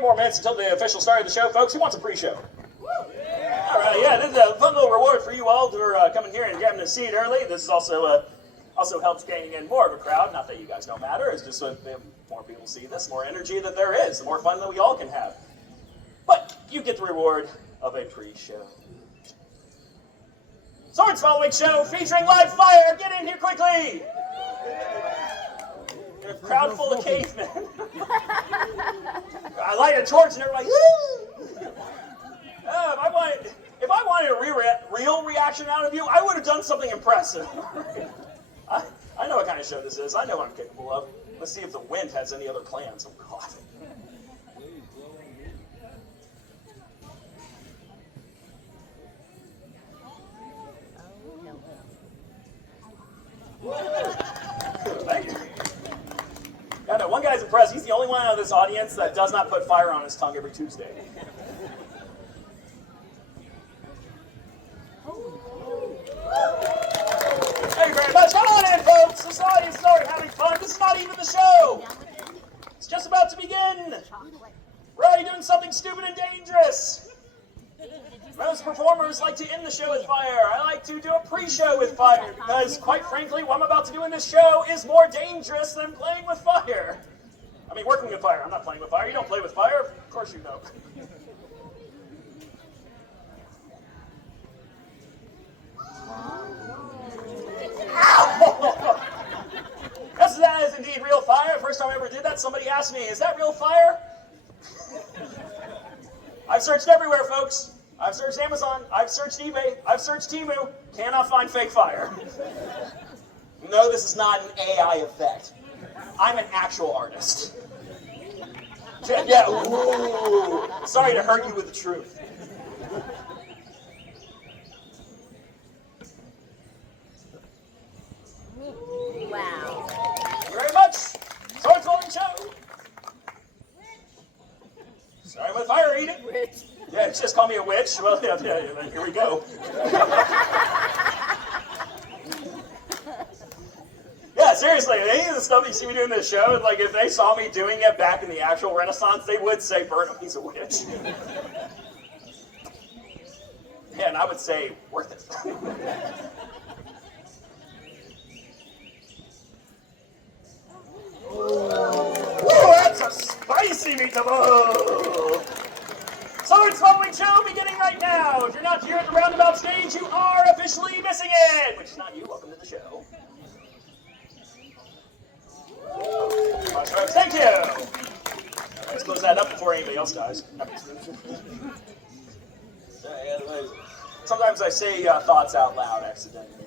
couple more minutes until the official start of the show, folks. Who wants a pre-show? All right, yeah, this is a fun little reward for you all for coming here and grabbing a seat early. This is also helps gaining in more of a crowd. Not that you guys don't matter. It's just the more people see this, the more energy that there is, the more fun that we all can have. But you get the reward of a pre-show. Swords Following Show featuring live fire. Get in here quickly. In a crowd full of cavemen. I light a torch and everybody. If I wanted a real reaction out of you, I would have done something impressive. I know what kind of show this is. I know what I'm capable of. Let's see if the wind has any other plans. Oh, God. Thank you. Yeah, no, one guy's impressed. He's the only one out of this audience that does not put fire on his tongue every Tuesday. Thank you very much. Come on in, folks. This audience is already having fun. This is not even the show. It's just about to begin. We're already doing something stupid and dangerous. Most performers like to end the show with fire. I like to do a pre-show with fire because, quite frankly, what I'm about to do in this show is more dangerous than playing with fire. I mean, working with fire. I'm not playing with fire. You don't play with fire. Of course you don't. Ow! Yes, that is indeed real fire. First time I ever did that, somebody asked me, is that real fire? I've searched everywhere, folks. I've searched Amazon, I've searched eBay, I've searched Temu. Cannot find fake fire. No, this is not an AI effect. I'm an actual artist. Yeah, ooh. Sorry to hurt you with the truth. Wow. Thank you very much. Swords Following Show. Sorry with fire, eat it. Yeah, just call me a witch. Well, yeah, here we go. Yeah, seriously, any of the stuff you see me doing in this show, like if they saw me doing it back in the actual Renaissance, they would say, Burnham, he's a witch. Yeah, and I would say, worth it. Ooh, that's a spicy meatball! Swords Following Show beginning right now. If you're not here at the roundabout stage, you are officially missing it. Which is not you. Welcome to the show. Thank you. Let's close that up before anybody else dies. Sometimes I say thoughts out loud accidentally.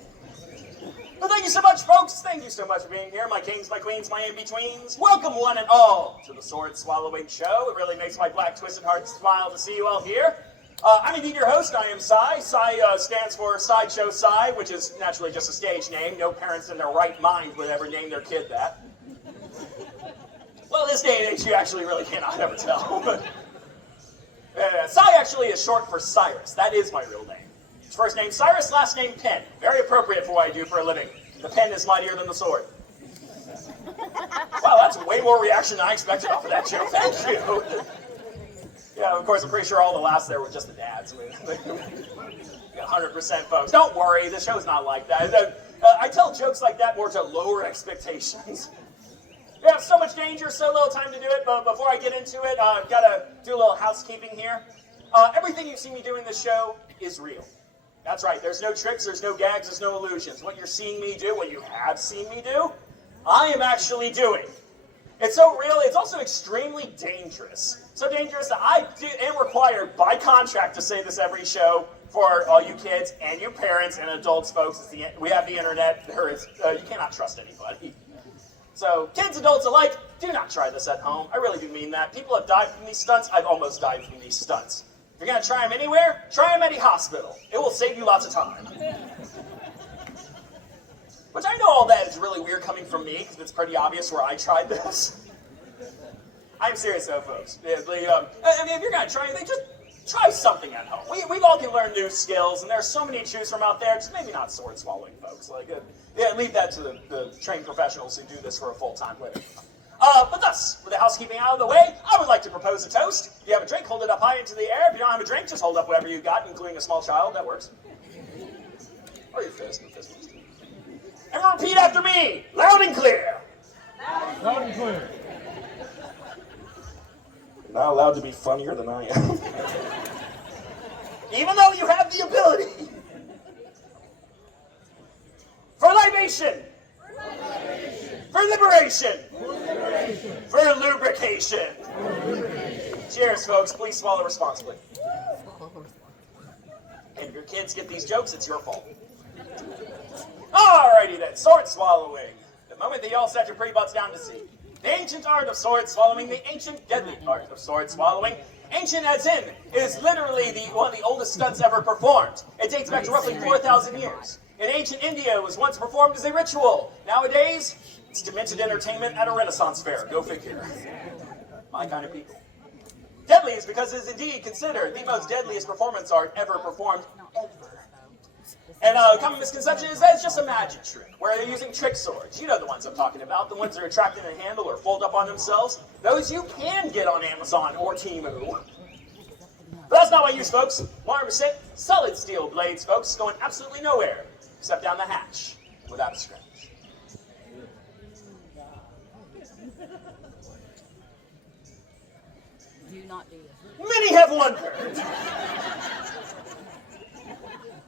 Well, thank you so much, folks. Thank you so much for being here, my kings, my queens, my in-betweens. Welcome, one and all, to the Sword Swallowing Show. It really makes my black twisted heart smile to see you all here. I'm indeed your host. I am Cy. Cy stands for Sideshow Cy, which is naturally just a stage name. No parents in their right mind would ever name their kid that. Well, this day and age, you actually really cannot ever tell. Cy actually is short for Cyrus. That is my real name. First name Cyrus, last name Penn. Very appropriate for what I do for a living. The pen is mightier than the sword. Wow, that's way more reaction than I expected off of that joke. Thank you. Yeah, of course, I'm pretty sure all the laughs there were just the dads. 100% folks. Don't worry, the show's not like that. I tell jokes like that more to lower expectations. We have so much danger, so little time to do it, but before I get into it, I've got to do a little housekeeping here. Everything you see me do in this show is real. That's right, there's no tricks, there's no gags, there's no illusions. What you're seeing me do, what you have seen me do, I am actually doing. It's so real, it's also extremely dangerous. So dangerous that I am required by contract to say this every show for all you kids and you parents and adults, folks. We have the internet, you cannot trust anybody. So kids, adults alike, do not try this at home. I really do mean that. People have died from these stunts. I've almost died from these stunts. If you're going to try them anywhere, try them at a hospital. It will save you lots of time. Which I know all that is really weird coming from me, because it's pretty obvious where I tried this. I'm serious though, folks. I mean, if you're going to try anything, just try something at home. We all can learn new skills, and there's so many to choose from out there, just maybe not sword swallowing, folks. Leave that to the trained professionals who do this for a full-time living. But thus, with the housekeeping out of the way, I would like to propose a toast. If you have a drink, hold it up high into the air. If you don't have a drink, just hold up whatever you got, including a small child. That works. Or your fist. Everyone repeat after me, loud and clear. Loud and clear. You're not allowed to be funnier than I am. Even though you have the ability. For libation. For liberation. For lubrication. Cheers, folks. Please swallow responsibly. And if your kids get these jokes, it's your fault. Alrighty then, sword swallowing. The moment that y'all set your pretty butts down to see. The ancient art of sword swallowing, the ancient deadly art of sword swallowing. Ancient as in, is literally one of the oldest stunts ever performed. It dates back to roughly 4,000 years. In ancient India, it was once performed as a ritual. Nowadays, it's demented entertainment at a Renaissance fair. Go figure. My kind of people. Deadly is because it is indeed considered the most deadliest performance art ever performed, ever. And a common misconception is that it's just a magic trick, where they're using trick swords. You know the ones I'm talking about, the ones that are trapped in a handle or fold up on themselves. Those you can get on Amazon or Temu. But that's not what I use, folks. 100% solid steel blades, folks, going absolutely nowhere, except down the hatch, without a scratch. Do not do this. Many have wondered.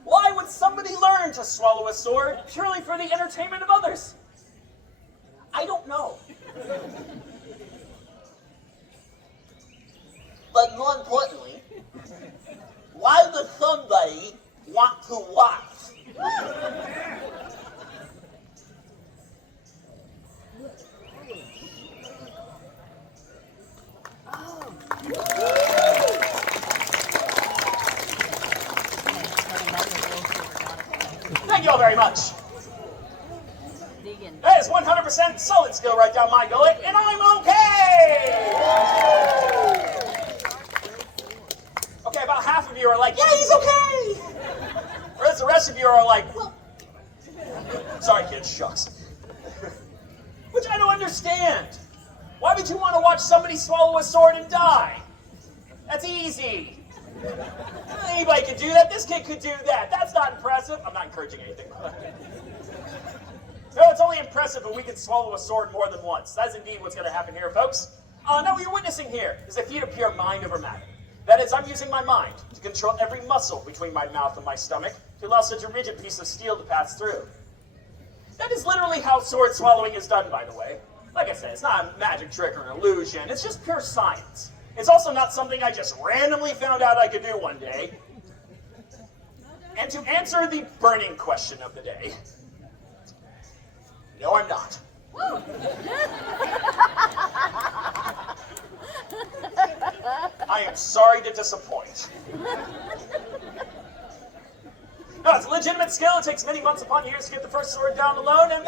Why would somebody learn to swallow a sword purely for the entertainment of others? I don't know. But more importantly, why would somebody want to watch? Thank you all very much. That is 100% solid skill right down my gullet, and I'm okay! Okay, about half of you are like, yeah, he's okay! Whereas the rest of you are like, well... Sorry, kids, shucks. Which I don't understand. Why would you want to watch somebody swallow a sword and die? That's easy. Anybody could do that. This kid could do that. That's not impressive. I'm not encouraging anything. No, it's only impressive if we can swallow a sword more than once. That's indeed what's going to happen here, folks. No, what you're witnessing here is a feat of pure mind over matter. That is, I'm using my mind to control every muscle between my mouth and my stomach to allow such a rigid piece of steel to pass through. That is literally how sword swallowing is done, by the way. Like I said, it's not a magic trick or an illusion. It's just pure science. It's also not something I just randomly found out I could do one day. And to answer the burning question of the day, no, I'm not. I am sorry to disappoint. No, it's a legitimate skill. It takes many months upon years to get the first sword down alone. And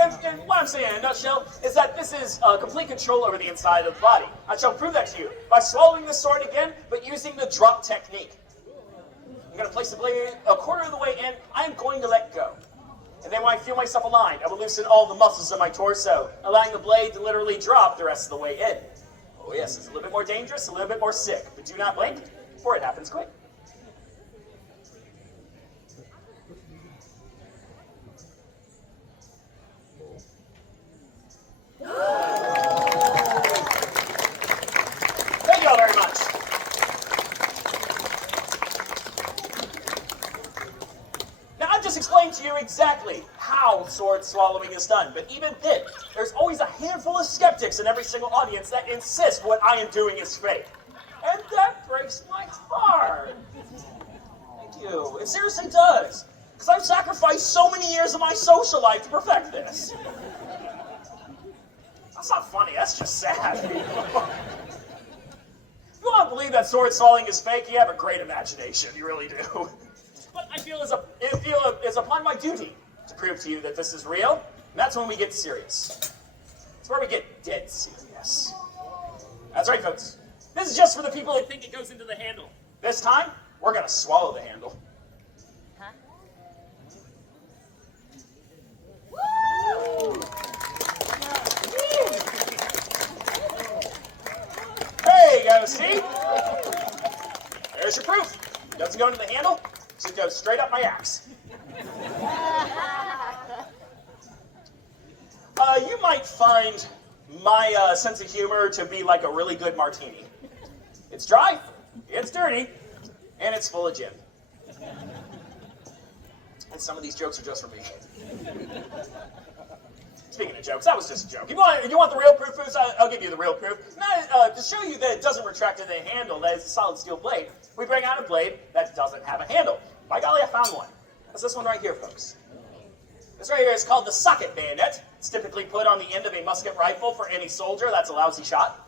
what I'm saying in a nutshell is that this is complete control over the inside of the body. I shall prove that to you by swallowing the sword again, but using the drop technique. I'm going to place the blade a quarter of the way in. I am going to let go. And then when I feel myself aligned, I will loosen all the muscles of my torso, allowing the blade to literally drop the rest of the way in. Oh yes, it's a little bit more dangerous, a little bit more sick, but do not blink, for it happens quick. Thank you all very much. Now, I've just explained to you exactly how sword swallowing is done, but even then, there's always a handful of skeptics in every single audience that insist what I am doing is fake. And that breaks my heart. Thank you. It seriously does. Because I've sacrificed so many years of my social life to perfect this. That's not funny, that's just sad. If you want to believe that sword swallowing is fake, you have a great imagination, you really do. But I feel it's upon my duty to prove to you that this is real, and that's when we get serious. It's where we get dead serious. That's right, folks. This is just for the people that think it goes into the handle. This time, we're going to swallow the handle. Huh? go, see? There's your proof. Doesn't go into the handle, just goes straight up my axe. You might find my sense of humor to be like a really good martini. It's dry, it's dirty, and it's full of gin. And some of these jokes are just for me. Speaking of jokes, that was just a joke. You want the real proof, Foos? I'll give you the real proof. Now, to show you that it doesn't retract into a handle, that it's a solid steel blade, we bring out a blade that doesn't have a handle. By golly, I found one. That's this one right here, folks. This right here is called the socket bayonet. It's typically put on the end of a musket rifle for any soldier that's a lousy shot.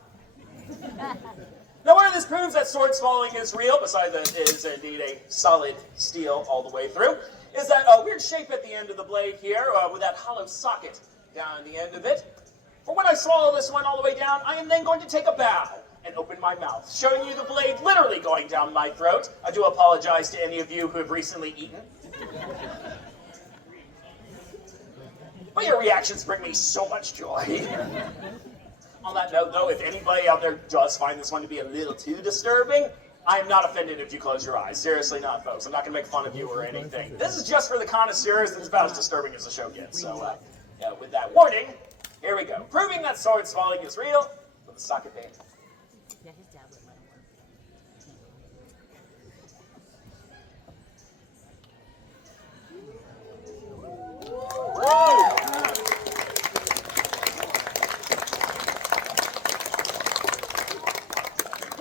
Now, where this proves that sword swallowing is real, besides that it is indeed a solid steel all the way through, is that weird shape at the end of the blade here with that hollow socket down the end of it. For when I swallow this one all the way down, I am then going to take a bow and open my mouth, showing you the blade literally going down my throat. I do apologize to any of you who have recently eaten. But your reactions bring me so much joy. On that note, though, if anybody out there does find this one to be a little too disturbing, I am not offended if you close your eyes. Seriously not, folks. I'm not going to make fun of you or anything. This is just for the connoisseurs, and it's about as disturbing as the show gets. So, with that warning, here we go. Proving that sword swallowing is real with a socket bayonet. Yeah, his dad wouldn't let him Woo!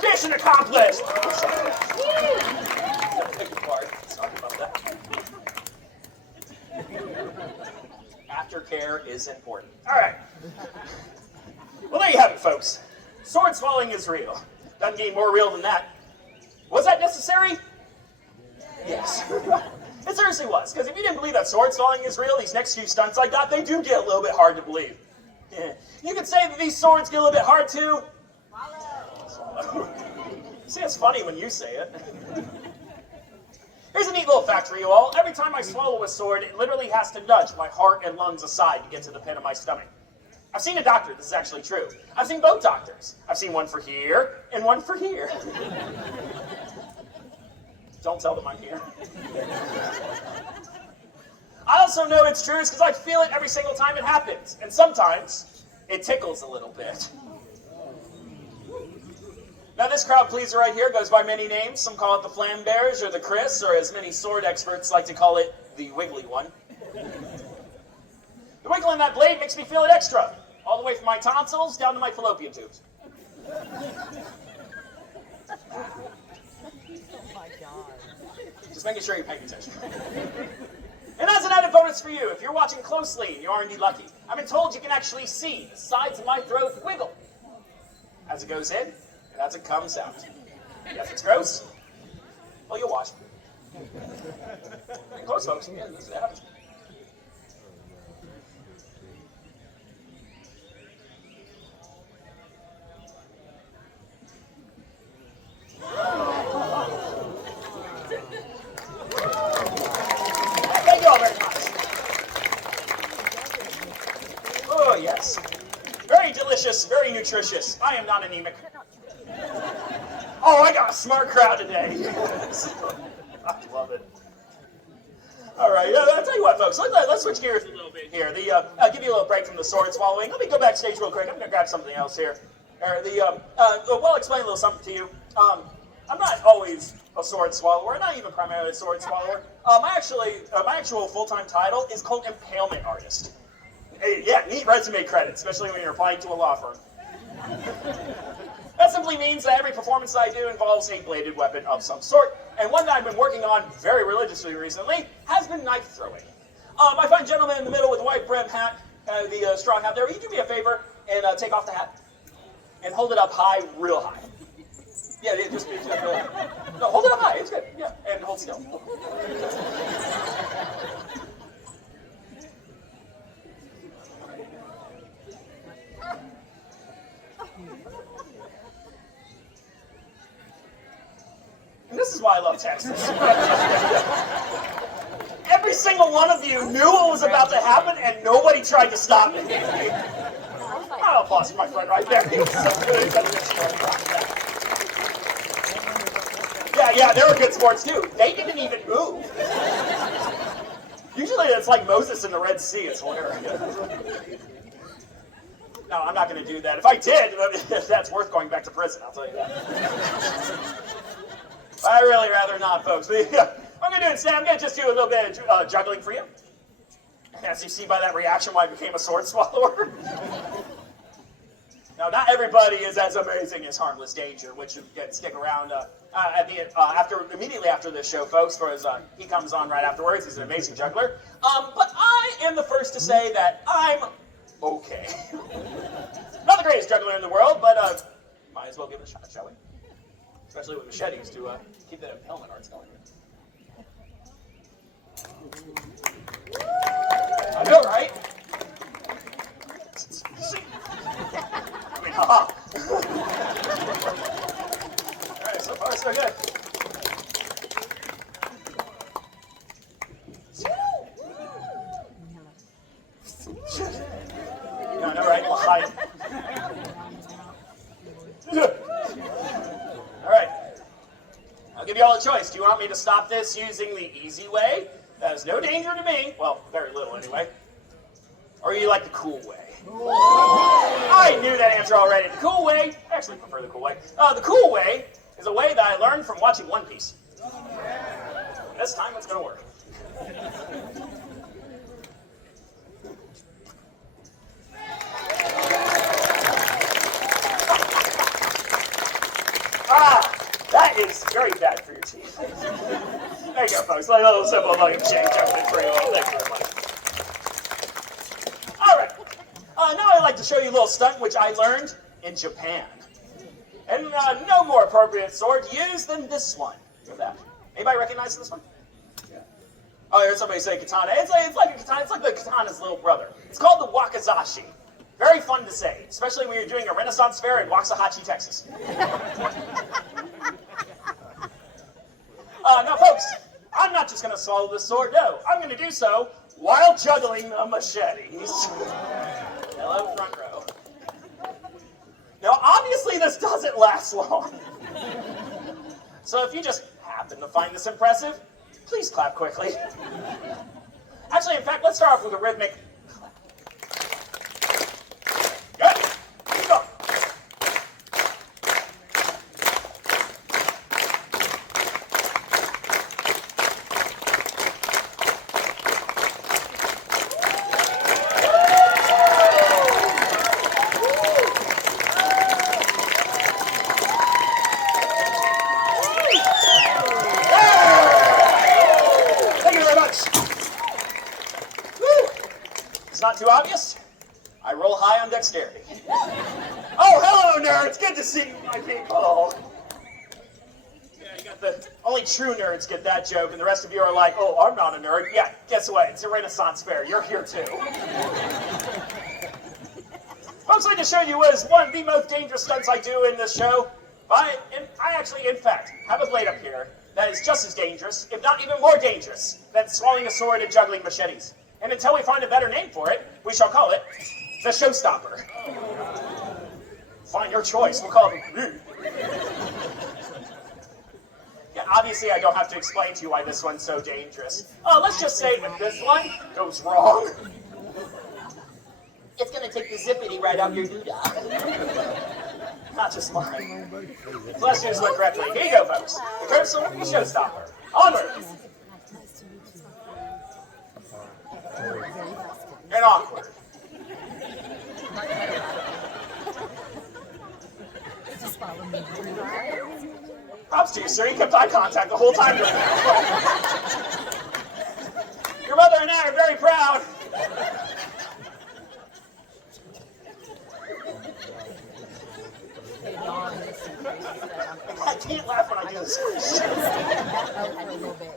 Mission accomplished! Sorry about that. Aftercare is important. All right. Well, there you have it, folks. Sword swallowing is real. Doesn't get more real than that. Was that necessary? Yes. It seriously was, because if you didn't believe that sword swallowing is real, these next few stunts I got, they do get a little bit hard to believe. Yeah. You could say that these swords get a little bit hard to swallow. See, it's funny when you say it. Here's a neat little fact for you all. Every time I swallow a sword, it literally has to nudge my heart and lungs aside to get to the pit of my stomach. I've seen a doctor, this is actually true. I've seen both doctors. I've seen one for here and one for here. Don't tell them I'm here. I also know it's true because I feel it every single time it happens. And sometimes it tickles a little bit. Now this crowd pleaser right here goes by many names. Some call it the Flambears or the Chris, or as many sword experts like to call it, the Wiggly one. The wiggle in that blade makes me feel it extra, all the way from my tonsils down to my fallopian tubes. Just making sure you're paying attention. And as an added bonus for you, if you're watching closely and you are indeed lucky, I've been told you can actually see the sides of my throat wiggle as it goes in and as it comes out. Yes, it's gross. Well, you'll watch. And close, folks. Yeah, this happens. Thank you all very much. Oh, yes. Very delicious, very nutritious. I am not anemic. Oh, I got a smart crowd today. I love it. All right, I'll tell you what, folks. Let's switch gears a little bit here. I'll give you a little break from the sword swallowing. Let me go backstage real quick. I'm going to grab something else here. Well, I'll explain a little something to you. I'm not always a sword swallower, not even primarily a sword swallower. My actual full-time title is called impalement artist. Hey, yeah, neat resume credit, especially when you're applying to a law firm. That simply means that every performance that I do involves a bladed weapon of some sort, and one that I've been working on very religiously recently has been knife throwing. My fine gentleman in the middle with the white brim hat, the straw hat there, will you do me a favor and take off the hat? And hold it up high, real high. Yeah, just no, hold it up high, it's good, yeah, and hold still. And this is why I love Texas. Every single one of you knew what was about to happen, and nobody tried to stop me. I'll applause my friend right there. He was so good. Yeah, they were good sports too. They didn't even move. Usually it's like Moses in the Red Sea. It's hilarious. No, I'm not going to do that. If I did, that's worth going back to prison, I'll tell you that. I'd really rather not, folks. What I'm going to do instead, I'm going to just do a little bit of juggling for you. As you see by that reaction why I became a sword swallower. Now, not everybody is as amazing as Harmless Danger, which you can stick around immediately after this show, folks, for his, he comes on right afterwards. He's an amazing juggler. But I am the first to say that I'm okay. Not the greatest juggler in the world, but might as well give it a shot, shall we? Especially with machetes to keep that impalement arts going. I know, right? I mean, haha. Alright, so far so good. No, no, right? We'll hide. Alright. I'll give you all a choice. Do you want me to stop this using the easy way? That is no danger to me. Well, very little anyway. Or you like the cool way? I knew that answer already. The cool way, I actually prefer the cool way. The cool way is a way that I learned from watching One Piece. This time it's going to work. That is very bad for your teeth. There you go, folks. Like a little simple volume change jumping for you all. Thank you very much. All right. Now I'd like to show you a little stunt which I learned in Japan. And no more appropriate sword used than this one. Look at that. Anybody recognize this one? Yeah. Oh, I heard somebody say katana. It's like a katana. It's like the katana's little brother. It's called the wakizashi. Very fun to say, especially when you're doing a Renaissance fair in Waxahachie, Texas. Now, folks, I'm not just going to swallow this sword. No, I'm going to do so while juggling the machetes. Hello, front row. Now, obviously, this doesn't last long. So if you just happen to find this impressive, please clap quickly. Actually, in fact, let's start off with a rhythmic clap. Good. Keep going. Not too obvious. I roll high on dexterity. Oh, hello, nerds. Good to see you, my people. Yeah, you got the only true nerds get that joke, and the rest of you are like, oh, I'm not a nerd. Yeah, guess what? It's a Renaissance fair. You're here too. Folks, I just showed you what is one of the most dangerous stunts I do in this show. I actually, in fact, have a blade up here that is just as dangerous, if not even more dangerous, than swallowing a sword and juggling machetes. And until we find a better name for it, we shall call it the Showstopper. Find your choice. We'll call it. Yeah, obviously I don't have to explain to you why this one's so dangerous. Let's just say if this one goes wrong, it's gonna take the zippity right out your doodah. Not just mine. So let's do this one correctly. Here you go, folks. The curved sword, the Showstopper. Onward. And awkward. Props to you, sir. You kept eye contact the whole time during that. Your mother and I are very proud. I can't laugh when I do this.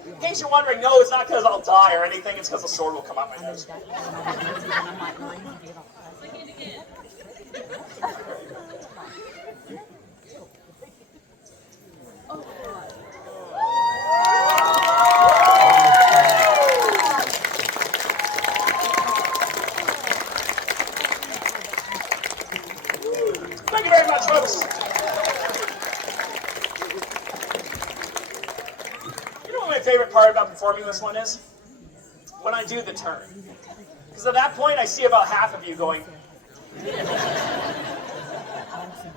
In case you're wondering, no, it's not because I'll die or anything. It's because the sword will come out my nose. Thank you very much, folks. favorite part about performing this one is when I do the turn. Because at that point, I see about half of you going,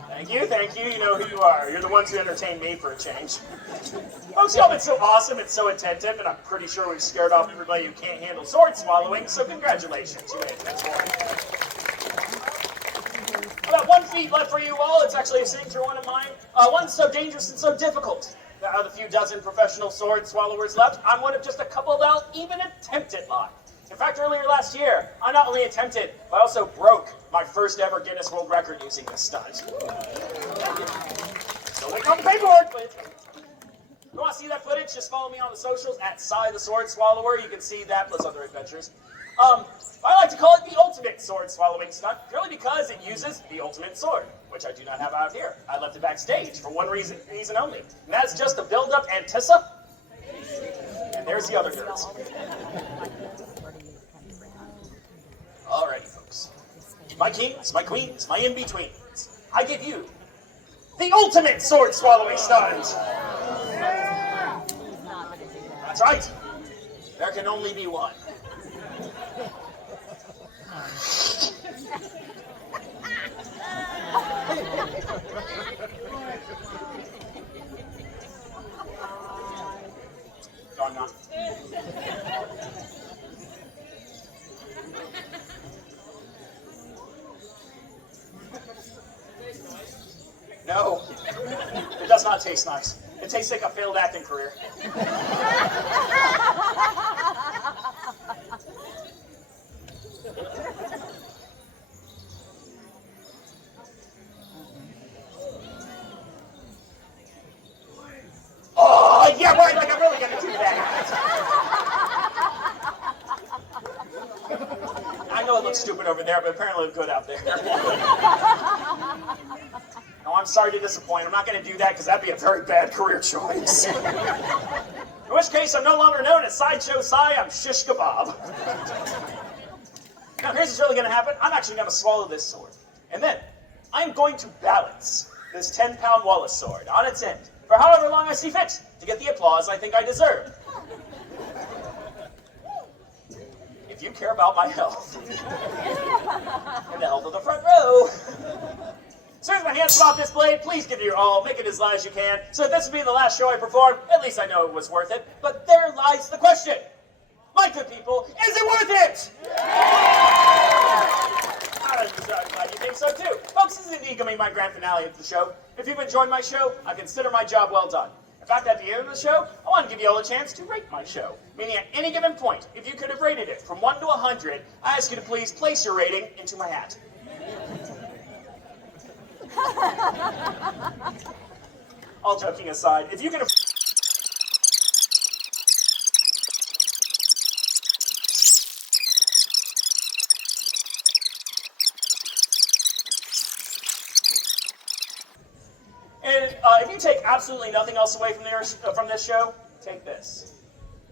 thank you, you know who you are. You're the ones who entertain me for a change. Folks, y'all been so awesome and so attentive, and I'm pretty sure we've scared off everybody who can't handle sword swallowing, so congratulations, you made it transform. About 1 feat left for you all. It's actually a signature one of mine. One's so dangerous and so difficult. Out of the few dozen professional sword swallowers left, I'm one of just a couple that even attempt it live. In fact, earlier last year, I not only attempted, but I also broke my first ever Guinness World Record using this stunt. So we got paperwork, but you want to see that footage? Just follow me on the socials at Cy the Sword Swallower. You can see that plus other adventures. I like to call it the ultimate sword swallowing stunt, purely because it uses the ultimate sword, which I do not have out here. I left it backstage for one reason only, and that's just to build up Antissa. And there's the other girls. Alrighty, folks. My kings, my queens, my in-betweens. I give you the ultimate sword swallowing stunt. That's right. There can only be one. No, I'm not. No, it does not taste nice. It tastes like a failed acting career. Oh, yeah, right, like I'm really gonna do that. I know it looks stupid over there, but apparently it looked good out there. No, I'm sorry to disappoint. I'm not going to do that because that'd be a very bad career choice. In which case, I'm no longer known as Sideshow Cy, I'm Shish Kebab. Now, here's what's really going to happen. I'm actually going to swallow this sword. And then, I'm going to balance this 10-pound Wallace sword on its end for however long I see fit to get the applause I think I deserve. If you care about my health and the health of the front row. As soon as my hands come off this blade, please give it your all, make it as light as you can. So if this will be the last show I perform, at least I know it was worth it. But there lies the question. My good people, is it worth it? I'm glad you think so too. Folks, this is indeed going to be my grand finale of the show. If you've enjoyed my show, I consider my job well done. In fact, at the end of the show, I want to give you all a chance to rate my show. Meaning at any given point, if you could have rated it from 1 to 100, I ask you to please place your rating into my hat. All joking aside, if you can... And if you take absolutely nothing else away from this show, take this.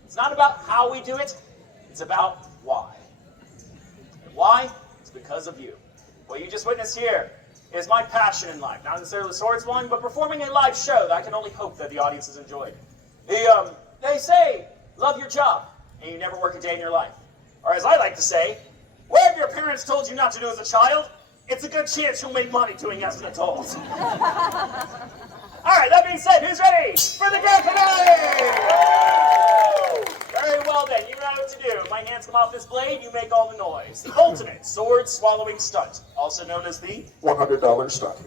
It's not about how we do it, it's about why. And why? It's because of you. What you just witnessed here is my passion in life. Not necessarily the sword swallowing, but performing a live show that I can only hope that the audience has enjoyed. They say, love your job, and you never work a day in your life. Or as I like to say, whatever your parents told you not to do as a child, it's a good chance you'll make money doing as an adult. All right, that being said, who's ready for the grand finale? Very well then, you know what to do. My hands come off this blade, you make all the noise. The ultimate sword swallowing stunt, also known as the $100 stunt.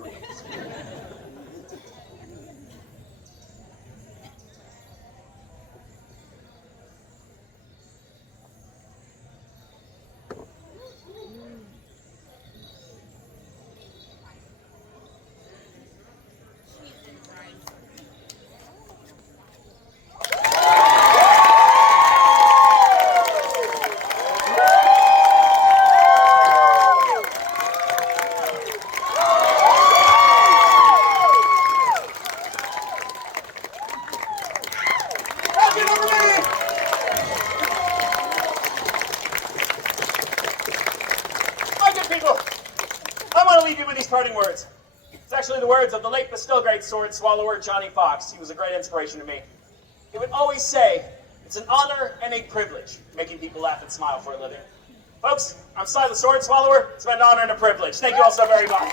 Parting words. It's actually the words of the late but still great sword swallower Johnny Fox. He was a great inspiration to me. He would always say, It's an honor and a privilege making people laugh and smile for a living. Folks, I'm Silas Sword Swallower. It's been an honor and a privilege. Thank you all so very much.